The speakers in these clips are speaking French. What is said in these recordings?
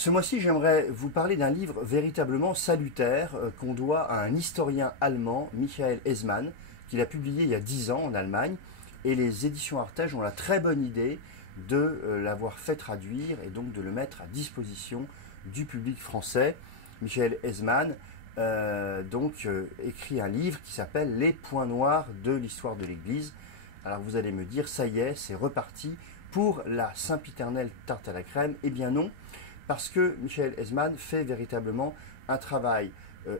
Ce mois-ci, j'aimerais vous parler d'un livre véritablement salutaire qu'on doit à un historien allemand, Michael Hessemann, qu'il a publié il y a 10 ans en Allemagne. Et les éditions Artege ont la très bonne idée de l'avoir fait traduire et donc de le mettre à disposition du public français. Michael Hessemann écrit un livre qui s'appelle Les points noirs de l'histoire de l'Église. Alors vous allez me dire, ça y est, c'est reparti pour la sempiternelle tarte à la crème. Eh bien non, parce que Michael Hessemann fait véritablement un travail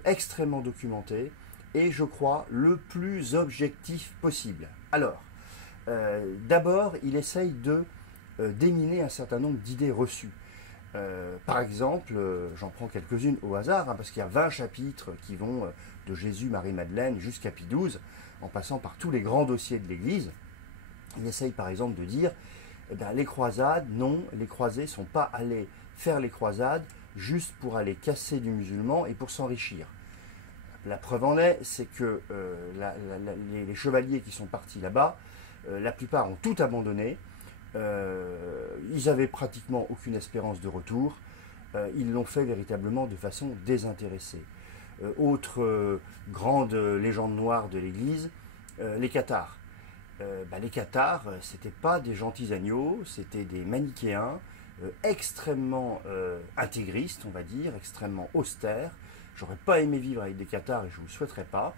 extrêmement documenté et je crois le plus objectif possible. Alors, d'abord, il essaye de déminer un certain nombre d'idées reçues. Par exemple, j'en prends quelques-unes au hasard, parce qu'il y a 20 chapitres qui vont de Jésus, Marie-Madeleine jusqu'à Pie XII, en passant par tous les grands dossiers de l'Église. Il essaye par exemple de dire, les croisades, non, les croisés ne sont pas allés faire les croisades juste pour aller casser du musulman et pour s'enrichir. La preuve en est, c'est que les chevaliers qui sont partis là-bas, la plupart ont tout abandonné. Ils avaient pratiquement aucune espérance de retour. Ils l'ont fait véritablement de façon désintéressée. Autre grande légende noire de l'Église, les cathares. Les cathares, c'était pas des gentils agneaux, c'était des manichéens extrêmement intégristes, on va dire, extrêmement austères. J'aurais pas aimé vivre avec des cathares et je vous le souhaiterais pas.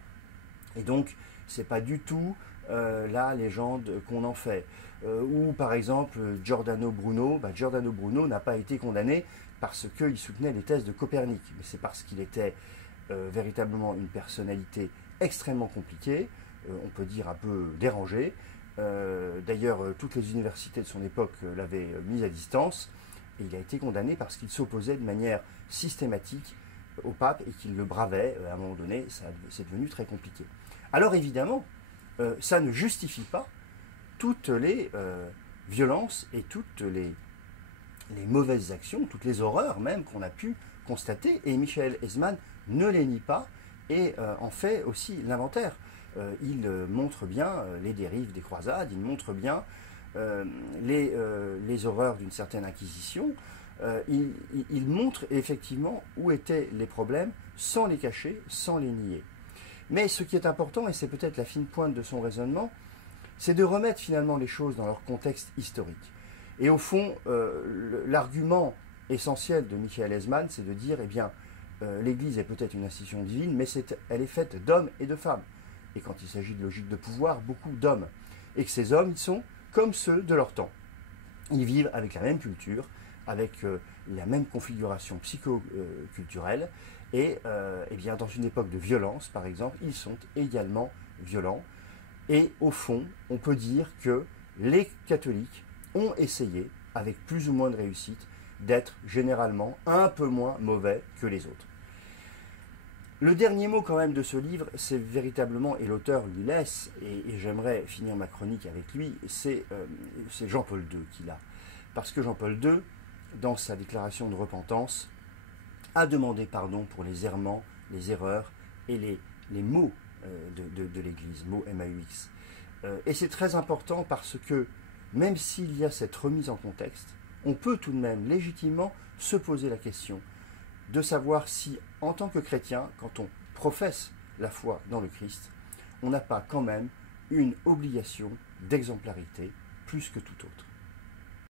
Et donc, c'est pas du tout la légende qu'on en fait. Ou par exemple, Giordano Bruno. Giordano Bruno n'a pas été condamné parce qu'il soutenait les thèses de Copernic. Mais c'est parce qu'il était véritablement une personnalité extrêmement compliquée, on peut dire un peu dérangée. D'ailleurs, toutes les universités de son époque l'avaient mis à distance. Et il a été condamné parce qu'il s'opposait de manière systématique au pape et qu'il le bravait. À un moment donné, c'est devenu très compliqué. Alors évidemment, ça ne justifie pas toutes les violences et toutes les mauvaises actions, toutes les horreurs même qu'on a pu constater. Et Michael Hessemann ne les nie pas et en fait aussi l'inventaire. Il montre bien les dérives des croisades, il montre bien les horreurs d'une certaine inquisition. Il montre effectivement où étaient les problèmes sans les cacher, sans les nier. Mais ce qui est important, et c'est peut-être la fine pointe de son raisonnement, c'est de remettre finalement les choses dans leur contexte historique. Et au fond, l'argument essentiel de Michael Hessemann, c'est de dire, l'Église est peut-être une institution divine, mais elle est faite d'hommes et de femmes. Et quand il s'agit de logique de pouvoir, beaucoup d'hommes. Et que ces hommes, ils sont comme ceux de leur temps. Ils vivent avec la même culture, avec la même configuration psychoculturelle, et dans une époque de violence, par exemple, ils sont également violents. Et au fond, on peut dire que les catholiques ont essayé, avec plus ou moins de réussite, d'être généralement un peu moins mauvais que les autres. Le dernier mot quand même de ce livre, c'est véritablement, et l'auteur lui laisse, et j'aimerais finir ma chronique avec lui, c'est Jean-Paul II qui l'a. Parce que Jean-Paul II, dans sa déclaration de repentance, a demandé pardon pour les errements, les erreurs et les maux de l'Église, mots MAUX. Et c'est très important parce que même s'il y a cette remise en contexte, on peut tout de même légitimement se poser la question de savoir si, en tant que chrétien, quand on professe la foi dans le Christ, on n'a pas quand même une obligation d'exemplarité plus que tout autre.